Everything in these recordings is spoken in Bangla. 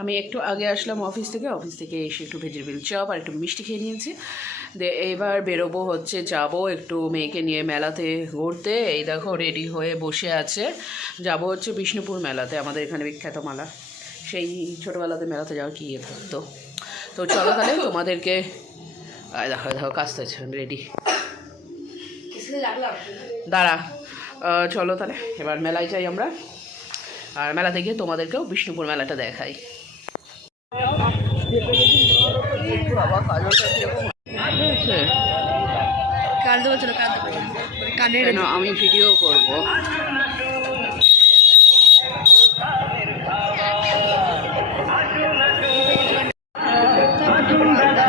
আমি একটু আগে আসলাম অফিস থেকে এসে একটু ভেজিটেবিল চপ আর একটু মিষ্টি খেয়ে নিয়েছি। এবার বেরোবো হচ্ছে, যাব একটু মেয়েকে নিয়ে মেলাতে ঘুরতে। এই দেখো রেডি হয়ে বসে আছে। যাব হচ্ছে বিষ্ণুপুর মেলাতে, আমাদের এখানে বিখ্যাত মেলা। সেই ছোটোবেলাতে মেলাতে যাওয়ার কি ইয়ে থাকতো। তো চলো তাহলে তোমাদেরকে দেখো দেখো কাজটা রেডি, দাঁড়া। চলো তাহলে এবার মেলায় যাই আমরা, আর মেলাতে গিয়ে তোমাদেরকেও বিষ্ণুপুর মেলাটা দেখাই। আমি ভিডিও করবো।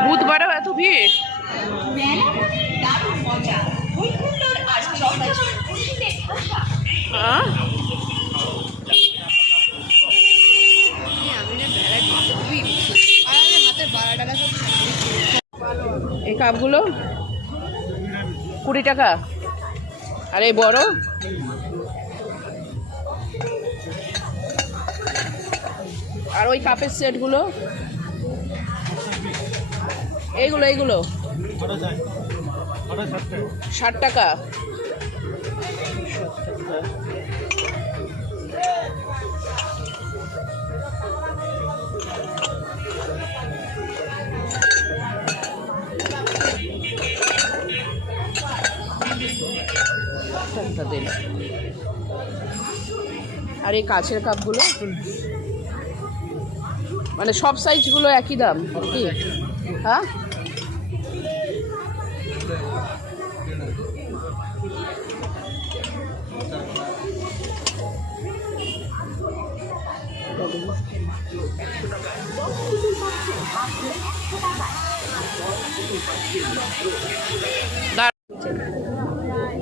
বুধবারেও এত ভিড়। এই কাপগুলো 20 টাকা, আর এই বড় আর ওই কাপের সেটগুলো এইগুলো 60 টাকা। আর এই কাছের কাপগুলো মানে সব সাইজগুলো একই দাম কি? হ্যাঁ,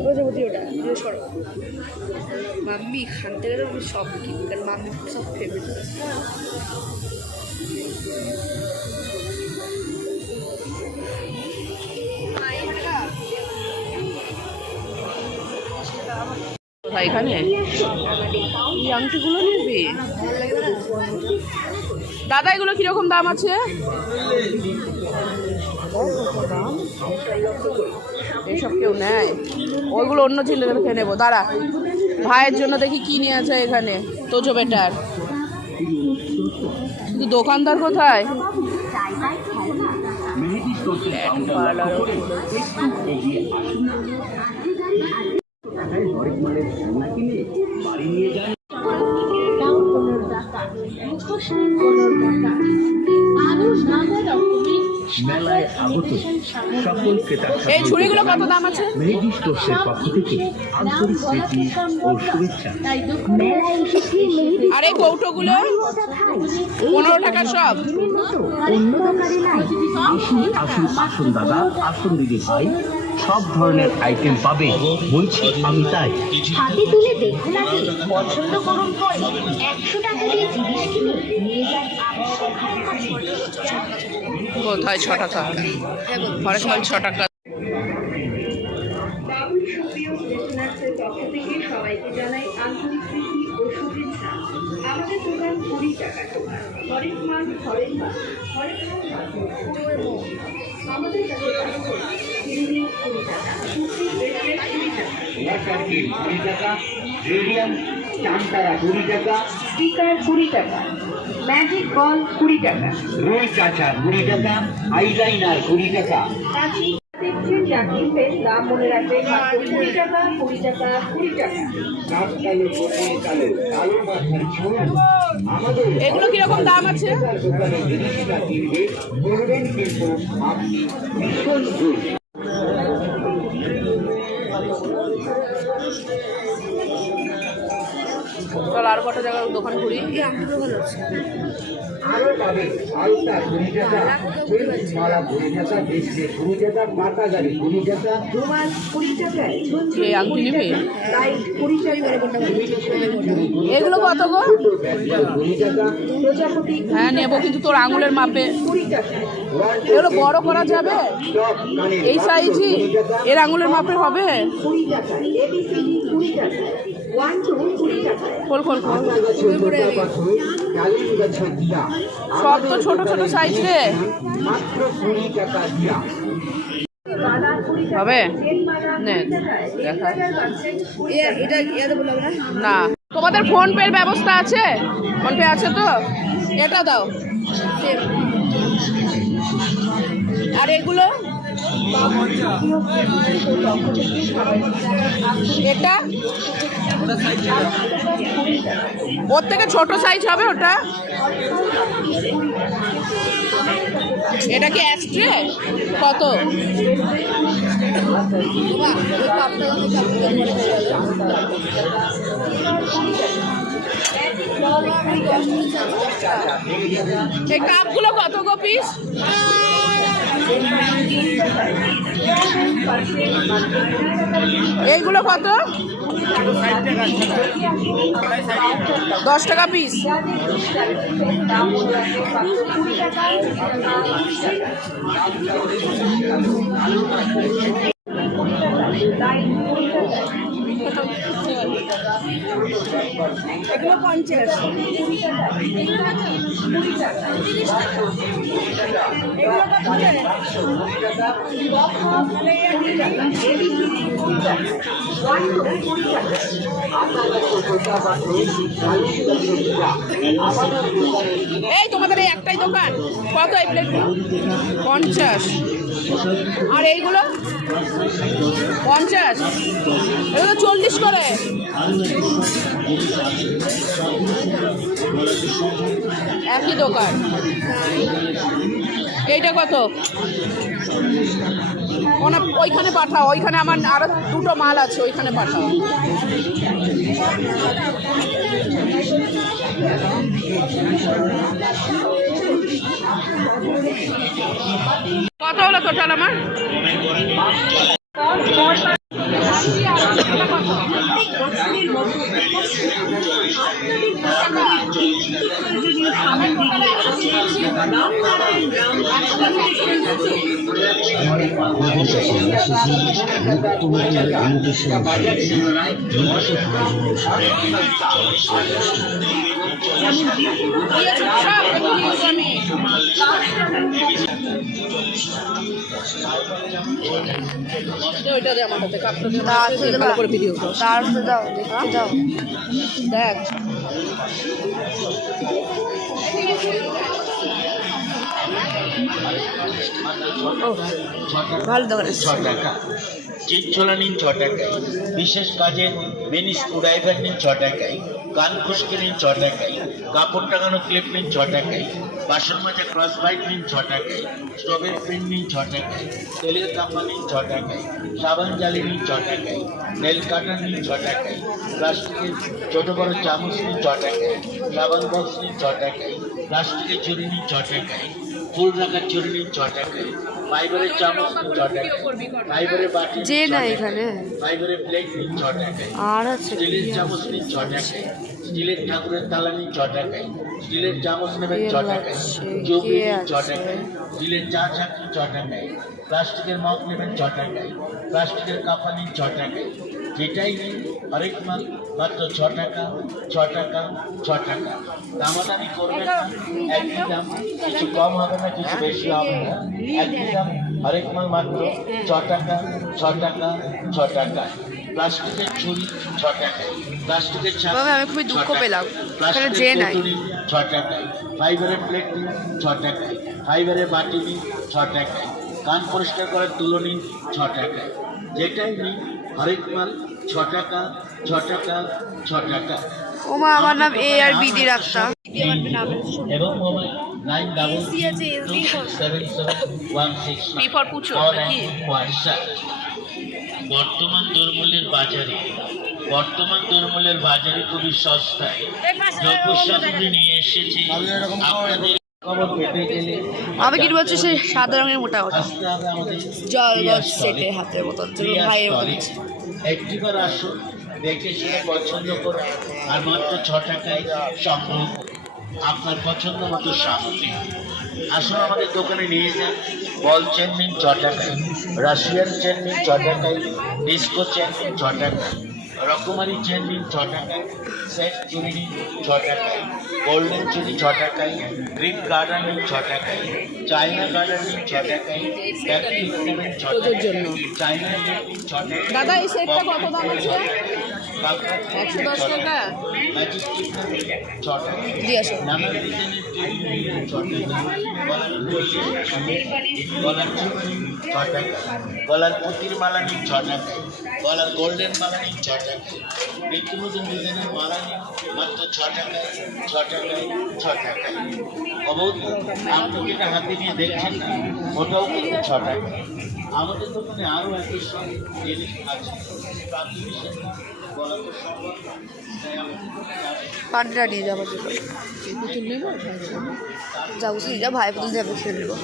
প্রজাপতি ওটা জিজ্ঞেস করো। মাম্মি খানতে গেলে আমি সব কিনি, কারণ মাম্মি সব ফেভারিট। এখানে এই আংটিগুলো নিবি দাদা? এগুলো কিরকম দাম আছে? এইসব কেউ নেয়? ওইগুলো অন্য ছেলেদেরকে নেবো। দাঁড়া, ভাইয়ের জন্য দেখি কি নিয়ে আছে এখানে। তোজো বেটার কিন্তু দোকানদার কোথায়? মেলায় আগত সকল ক্রেতার এই ছুরিগুলো কত দাম আছে? মেহেদি স্টোর্সের পক্ষ থেকে আন্তরিক প্রীতি ও শুভেচ্ছা। আর এই কৌটোগুলো 15 টাকা সব। আসুন আসুন আসুন দাদা, আসুন দিদি ভাই, সব ধরনের আইটেম পাবে। বলছি আমি তাই। হাতে তুলে দেখুন আগে, পছন্দ করুন পরে। 100 টাকা দিয়ে জিনিস কিনে নিয়ে যান। কোথায় 6 টাকা? পরে সময় 6 টাকা। বাবুল সুপ্রিয় স্টেশনার্সের পক্ষ থেকে সবাইকে জানাই আন্তরিক প্রীতি ও শুভেচ্ছা। আমাদের দোকান 20 টাকা। হরেক মাল হরেক মাল, হরেক আমাদের কাছে 20 টাকা, সুতি ব্রেসলেট 20 টাকা, ওয়াটারকিল 20 টাকা, রেডিয়াম চামতারা 20 টাকা, স্টিকার 20 টাকা, ম্যাজিক বল 20 টাকা, রুই চাচা 20 টাকা, আইলাইনার 20 টাকা। দেখছেন যা কিনবেন দাম মনে রাখবেন, মাত্র 20 টাকা, 20 টাকা, 20 টাকা। কালো কোটির কালো, কালো মাথার ছোঁয়া। আমাদের এগুলো কিরকম দাম আছে? দোকানে জিনিসটা কিনবে, বলবেন কিন্তু আপনি ভীষণ ভুল। চল আর কটা জায়গায় দোকান ঘুরি। আরো পাবে আলতা 20 টাকা, মালা 20 টাকা, ডিসপ্লে 20 টাকা, মাথা গাড়ি 20 টাকা, রুমাল 20 টাকায়, এই আংটি নিবি? লাইট 20 টাকায়, এগুলো কত গো? 20 টাকা, প্রজাপতি হ্যাঁ নেবো, কিন্তু তোর আঙুলের মাপে। 20 টাকায়, এগুলো বড় করা যাবে? টপ মানে এই সাইজই এর আঙুলের মাপে হবে? 20 টাকায়, ABCD 20 টাকায়, 1 2 20 টাকায়। খোল খোল খোল। সব তো ছোট ছোট সাইজ রে। মাত্র 20 টাকা দিয়া বাদাম 20 টাকায়, হবে? চেন বাদাম নে, 20 টাকায়, দেখা। চেন বাদাম পাচ্ছেন 20 টাকায়। না, তোমাদের ফোন পের ব্যবস্থা আছে? ফোন পে আছে তো? এটা দাও। আর এগুলো এটা ওর থেকে ছোট সাইজ হবে ওটা। এটা কি এক্সট্রে কত? এই কাপগুলো কত গো পিস? এইগুলো কত? 10 টাকা পিস। এগুলো 50। এই তোমাদের এই একটাই দোকান? কত এই প্লেট? 50। আর এইগুলো 50। এগুলো 40 করে। একই দোকান। এইটা কত? ওইখানে পাঠাও, ওইখানে আমার আরো দুটো মাল আছে, ওইখানে পাঠাও। কত হলো টোটাল আমার? ওইটা দে আমার হাতে, কাপটা দে, ভালো করে ভিডিও দাও। তারপরে দাও, দেখতে দাও। দেখ ভালো দোকান। 6 টাকা। চিট ছোলা নিন 6 টাকায়। বিশেষ কাজে মিনি স্ক্রুড্রাইভার নিন 6 টাকায়। কান খুশকি নিন 6 টাকায়। কাপড় টাঙানো ক্লিপ নিন 6 টাকায়। বাসন মাজা ক্রস বাইট নিন 6 টাকায়। স্টোভের প্রিন্ট নিন 6 টাকায়। তেলের কাপড় নিন 6 টাকায়। সাবান জালি নিন 6 টাকায়। নেল কাটার নিন 6 টাকায়। প্লাস্টিকের ছোট বড় চামচ নিন 6 টাকায়। সাবান বক্স নিন 6 টাকায়। প্লাস্টিকের ছুরি নিন 6 টাকায়। ফুল রাখার ছুরি নিন 6 টাকায়। ফাইবারের চামচ নিন 6 টাকায়। ফাইবারের বাটি যে না এখানে ফাইবারের প্লেট নিন 6 টাকায়। আর আছে স্টিলের চামচ নিন 6 টাকায়। স্টিলের ঠাকুরের তালা নিন 6 টাকায়। স্টিলের চামচ নেবেন 6 টাকায়। চৌকি নিন 6 টাকায়। স্টিলের চা ছাঁকনি 6 টাকায়। প্লাস্টিকের মগ নেবেন 6 টাকায়। প্লাস্টিকের কাপড় নিন 6 টাকায়। যেটাই নিন হরেক মাল মাত্র 6 টাকা, 6 টাকা, 6 টাকা। দামাদামি করবেন না, একই দাম, কিছু কম হবে না, কিছু বেশি হবে না, একই দাম, হরেক মাল মাত্র 6 টাকা, 6 টাকা, 6 টাকা। প্লাস্টিকের ছুরি 6 টাকায়। প্লাস্টিকের বাবা, আমি খুবই দুঃখ পেলাম। এখানে যে নাই। 6 টাকায়। ফাইবারের প্লেট নিন 6 টাকায়। ফাইবারের বাটি নিন 6 টাকায়। কান পরিষ্কার করার তুলো নিন 6 টাকায়। যেটাই নিন হরেক মাল 6 টাকা, 6 টাকা, 6 টাকা। ওমা, আমার নাম এ আর বি দিয়ে রাখতাম। এবং মোবাইল 9777716 পি ফর পুচো নাকি? বর্তমান দরমূল্যের বাজারে খুবই সস্তায় দ্রব্য সামগ্রী নিয়ে এসেছি আপনাদের। খবর পেতে গেলে আমি কি বলছি, সেই সাদা রঙের মোটা ওটা আসতে হবে আমাদের জল সেটে হাতের বোতল, ভাইয়ের মতো দিচ্ছে। একটিবার আসুন, দেখে শুনে পছন্দ করুন, আর মাত্র 6 টাকায় সংগ্রহ করুন আপনার পছন্দ মতো সামগ্রী। আসুন আমাদের দোকানে নিয়ে যান। বল চেন নিন 6 টাকায়। রাশিয়ান চেন নিন 6 টাকায়। ডিস্কো চেন নিন 6 টাকায়। রকমারি চেন নিন 6 টাকায়, সেট চুড়ি নিন 6 টাকায়, গোল্ডেন চুড়ি 6 টাকায়, গ্রিক গার্ডার নিন 6 টাকায়, চাইনা গার্ডার নিন 6 টাকায়, ব্যাকলিট নেবেন 6 তোদের টাকায়, জন্য। চাইনা নেট নিন 6 টাকায়। দাদা, এই সেটটা কত দাম আছে? 110 টাকা। ম্যাজিক টিপ নেবেন 6 টাকায়। দিয়ে আসো। নানা ডিজাইনের টিপ নেবেন 6 টাকায়। গলার চিপ নিন 6 টাকায়, গলার পুঁতির মালা নিন 6 টাকায়, গলার গোল্ডেন মালা নিন 6 টাকায়, নিত্য নতুন ডিজাইনের মালা নিন মাত্র 6 টাকায়, 6 টাকায়, 6 টাকায়। অবধি আপনি যেটা হাতে নিয়ে দেখছেন না, ওটাও কিন্তু 6 টাকা। আমাদের দোকানে আরও এত সব জিনিস আছে, বাকি বিষয় বলা তো সম্ভব না। তাই আমাদের দোকানে আসুন। পান্ডা নিয়ে যাবো দুটো পুতুল নেবো? যা বুঝলি যা ভাই পুতুল যাবে খেলে নেবো।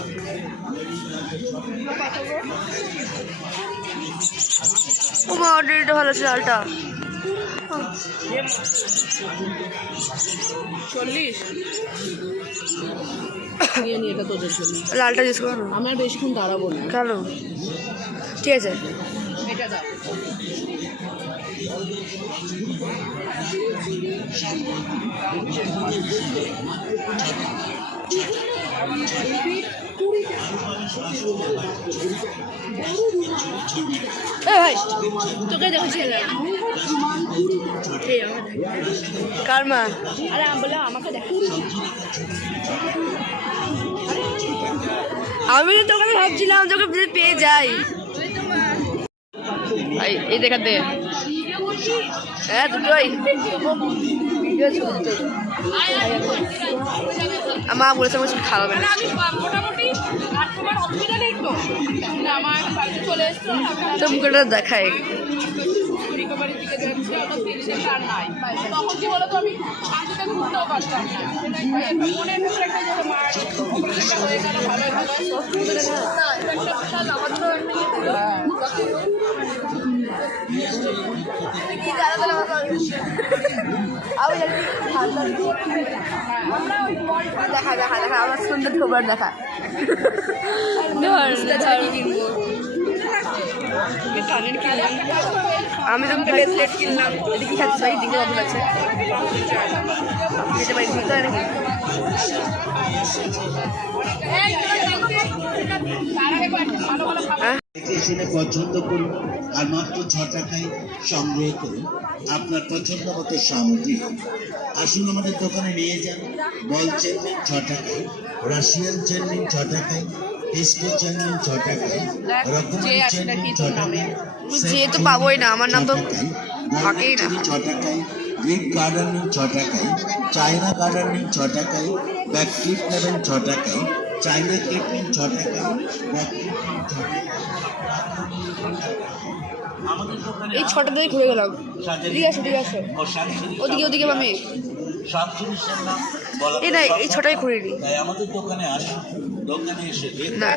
ও মা অর্ডারটা ভালো ছিল লালটা। 40 নিয়ে নি, এটা তোদের জন্য। লালটা ইউজ করো না আমি আর বেশিক্ষণ দাঁড়াবো না। কেন? ঠিক আছে এটা দাও। এ ভাই তোকে দেখছি কার মা? আরে আমি বলে আমাকে দেখ। আমি তো তোর কথা ভাবছিলাম তোকে যদি পেয়ে যাই। এই দেখাতে হ্যাঁ দুটোই মা বলেছে আমার কিছু খাওয়াবে না। তো মুখটা দেখায় দেখা দেখা দেখা আমার সুন্দর খবর দেখা। আমি তো ব্রেসলেট কিনলাম। এদিকে খাচ্ছি ভাই, দিকে ভালো লাগছে খেতে পারি দিতে হয় নাকি? দেখে শুনে পছন্দ করুন আর মাত্র 6 টাকায় সংগ্রহ করুন আপনার পছন্দ মতো সামগ্রী। আসুন আমাদের দোকানে নিয়ে যান। বল চেন নিন 6 টাকায়, রাশিয়ান চেন নিন 6 টাকায়, ডিস্কো চেন নিন 6 টাকায়, রকমারি চেন নিন 6 টাকায়, যে তো পাবোই না, আমার নাম তো থাকেই না। 6 টাকায়, গ্রিক গার্ডার নিন 6 টাকায়, চায়না গার্ডার নিন 6 টাকায়, ব্যাক ক্লিপ নেবেন 6 টাকায়, চাইনা ক্লিপ নিন 6 টাকায়, ব্যাক ক্লিপ নিন 6 টাকায়। আমাদের দোকানে এই 6টা দিয়ে ঘুরে গেলাম। ঠিক আছে ঠিক আছে ওদিকে ওদিকে আমি সব জিনিসের নাম বলা এই না এই 6টাই ঘুরে নি। তাই আমাদের দোকানে আসুন, দোকানে এসে দেখুন, না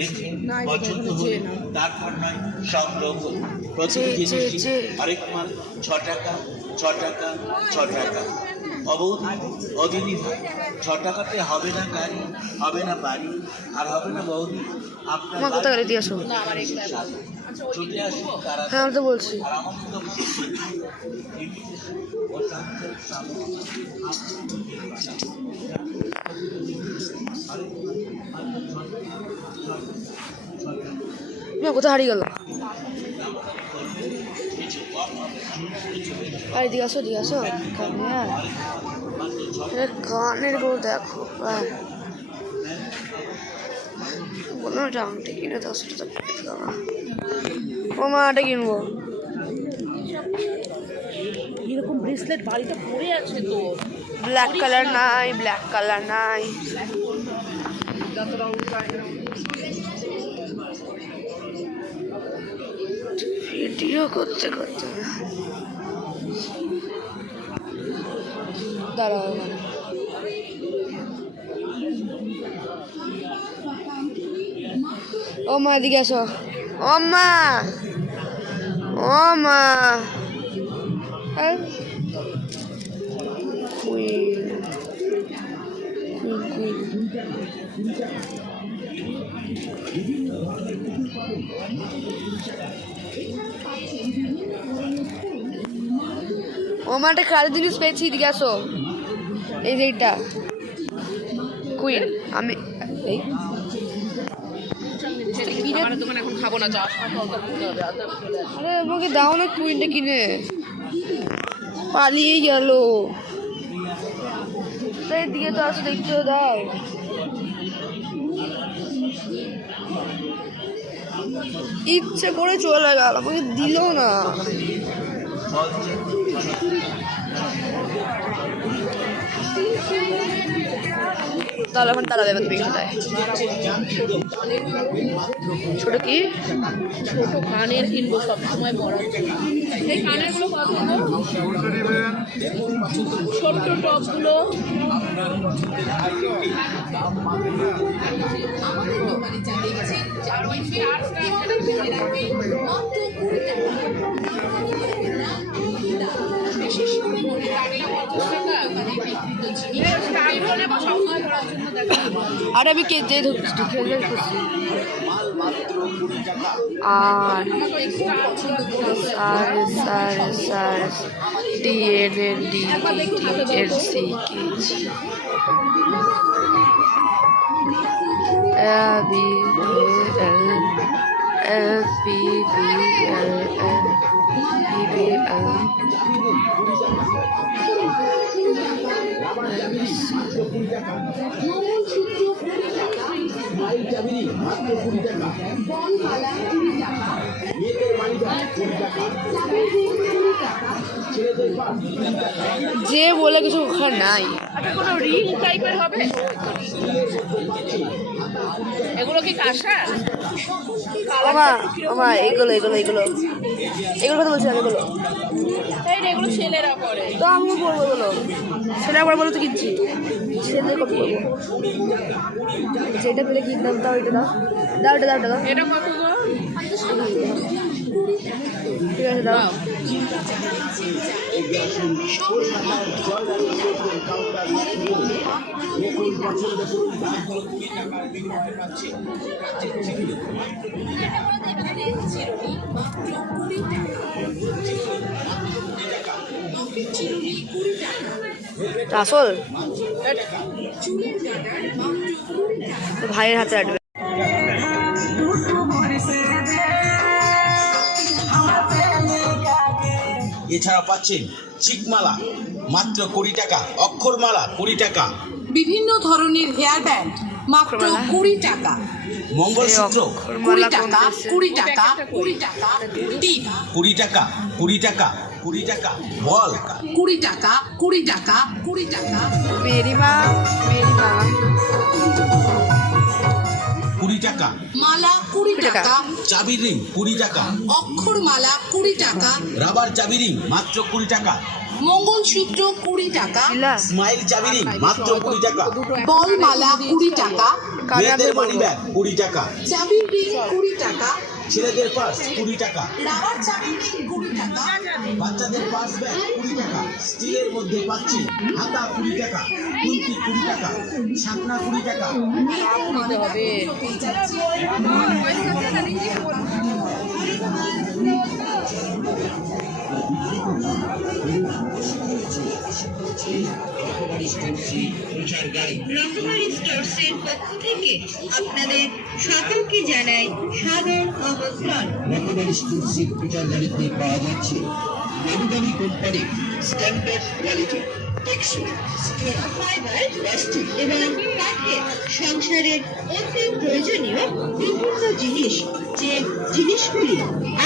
দেখে পছন্দ হলে তারপর নয় সংগ্রহ করুন। প্রতিটি যে, জিনিসই যে। আরেক মাল 6 টাকা, 6 টাকা, 6 টাকা। অবধি অদিনই ভাই 6 টাকাতে হবে না গাড়ি, হবে না বাড়ি, আর হবে না বৌদি। আপনার আমার কোথায় গেলে দিয়ে আসো। চলে আসুন তারা। হ্যাঁ আমি তো বলছি। আর আমাদের দোকানে ও তাদের সামনে কোথায় হারিয়ে গেল? আর এদিকে আসো এদিকে আসো। কানের গো দেখো বলো এটা আংটি কিনে 10 টাকা। ও মা এটা কিনবো। এরকম ব্রেসলেট বাড়িতে পড়ে আছে তো। ব্ল্যাক কালার নাই, ব্ল্যাক কালার নাই। ভিডিও করতে করতে দাঁড়াও ও মা এদিকে আসো। ও মা ও মা কুইন কুইন কুইন আমার একটা কাজের জিনিস পেয়েছি, দিকে আসো। এই যে এইটা কুইন, আমি এই আমার দোকানে এখন খাবো না, যাওয়ার সময় ফলটা কিনতে হবে। আরে আমাকে দাও না কুইনটা কিনে, পালিয়ে গেল। এই দিকে তো আসো, দেখতে দাও। ইচ্ছে করে চলে গেল, আমাকে দিল না। তাহলে এখন তারা দেবে, তুমি কোথায়? ছোট কি ছোট কানের কিনবো সবসময় বড়। এই কানের গুলো কত গো? ছোট্ট টপগুলো আরে আমি কেটে ধরছি আর ডি এর ডি এর C B L L B B L L B B L যে বলে কিছু ওখানে নাই। আচ্ছা কোনো রিং টাইপের হবে? এগুলো কি কাঁসা? ওমা ওমা এগুলো এগুলো এগুলো এগুলো কথা বলছিলাম, এগুলো এগুলো ছেলেরা পরে। তো আমিও করবো, এগুলো ছেলেরা করে বলে তো কিনছি, ছেলে কত করবো। যেটা পেলে কিনতাম, দাও এটা দাও, দাও এটা দাও, এটা দাও। এটা কত গো? ঠিক আছে দাও। আসল ভাইয়ের হাতে রাখবে। এছাড়া পাচ্ছেন চিকমালা মাত্র 20 টাকা, অক্ষরমালা 20 টাকা, বিভিন্ন ধরনের হেয়ার ব্যান্ড মাত্র 20 টাকা, মঙ্গলসূত্র 20 টাকা, 20 টাকা, 20 টাকা, টিপ 20 টাকা, 20 টাকা, 20 টাকা, বল 20 টাকা, 20 টাকা, 20 টাকা, मेरी माँ 20 টাকা, মালা 20 টাকা, চাবি রিং 20 টাকা, অক্ষর মালা 20 টাকা, রাবার চাবি রিং মাত্র 20 টাকা, মঙ্গলসূত্র 20 টাকা, স্মাইল চাবি রিং মাত্র 20 টাকা, বল মালা 20 টাকা, মেয়েদের মানি ব্যাগ 20 টাকা, চাবির রিং 20 টাকা, ছেলেদের পার্স 20 টাকা, রাবার চাবির রিং 20 টাকা, বাচ্চাদের পার্স ব্যাগ 20 টাকা, স্টিলের মধ্যে পাচ্ছি হাতা 20 টাকা, কুলকি 20 টাকা, শাকনা 20 টাকা। নিতে হবে। রকমারি স্টোরসের পক্ষ থেকে আপনাদের সকলকে জানাই সাদর আমন্ত্রণ। রকমারি স্টোরসের পিটার গাড়িতে পাওয়া যাচ্ছে নামি কোম্পানি স্ট্যান্ডার্ড কোয়ালিটি টেকসই ফাইবার, প্লাস্টিক এবং কাঠের সংসারের অতি প্রয়োজনীয় বিভিন্ন জিনিস, যে জিনিসগুলি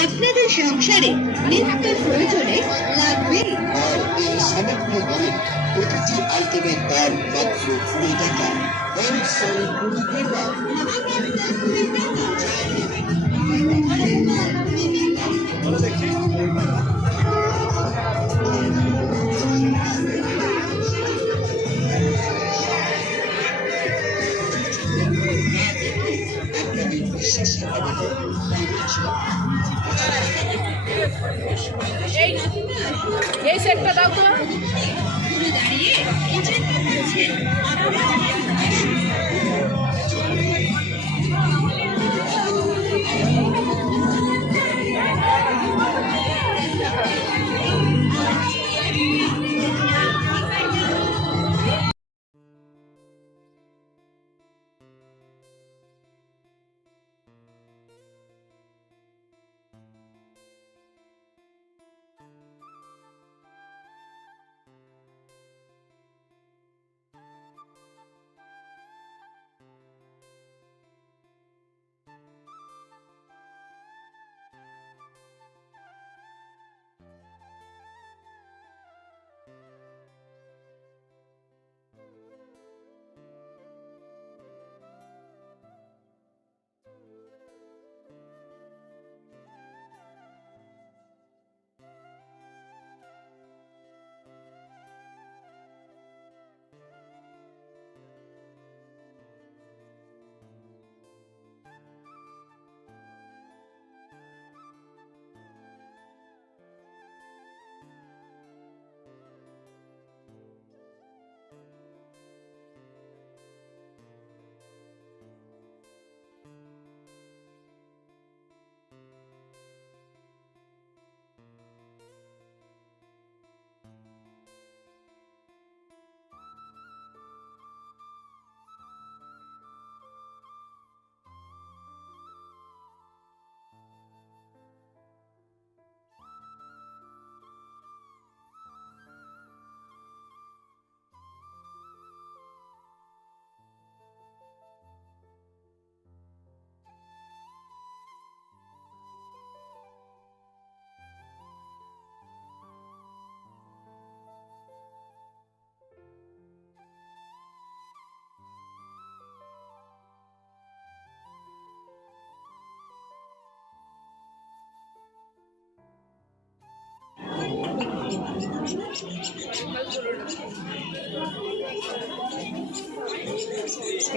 আপনাদের সংসারে নিত্য প্রয়োজনে লাগবে। আর এই সামগ্র দামে প্রতিটি আইটেমের দাম মাত্র 20 টাকা। হোলসেল 20 টাকা। এই সেটটা দাও তো। দাঁড়িয়ে কিচেন করছেন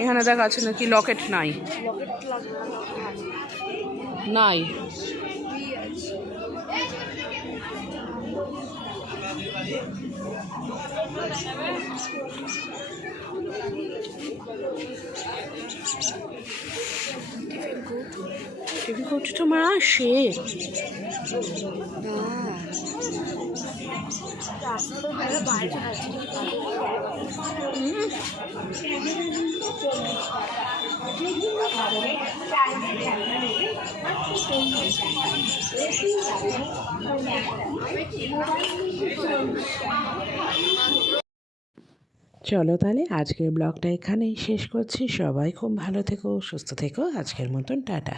এখানে দেখ আছে নাকি লকেট, নাই নাই। টিভি কোর্টে তোমার আসে? চলো তাহলে আজকের ব্লগটা এখানেই শেষ করছি। সবাই খুব ভালো থেকো, সুস্থ থেকো। আজকের মতন টাটা।